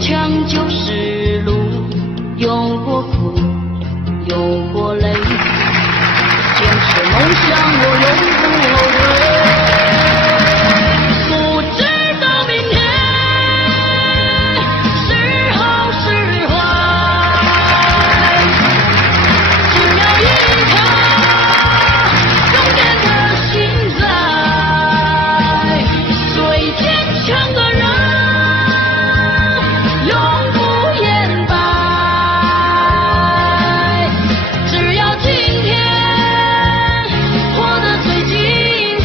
强就是路，有过苦，有过累，坚持梦想，我永不后退。不知道明天是好是坏，只要一颗勇敢的心在，最坚强的人永不言败。只要今天活得最精彩。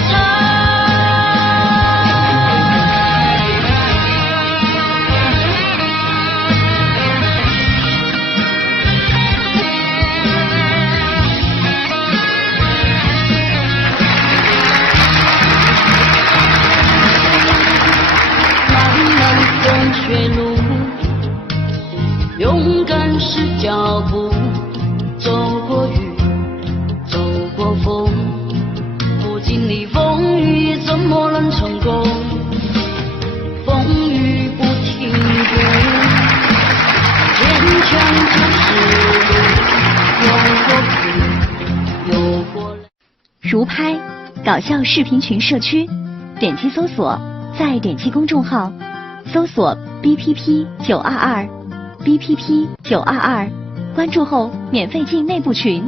漫漫风雪路，勇敢是脚步，走过雨，走过风，不经历风雨，怎么能成功？风雨不停步，坚强就是路，有过苦，有过累。如拍搞笑视频群社区，点击搜索，再点击公众号，搜索 BPP922，BPP922，关注后免费进内部群。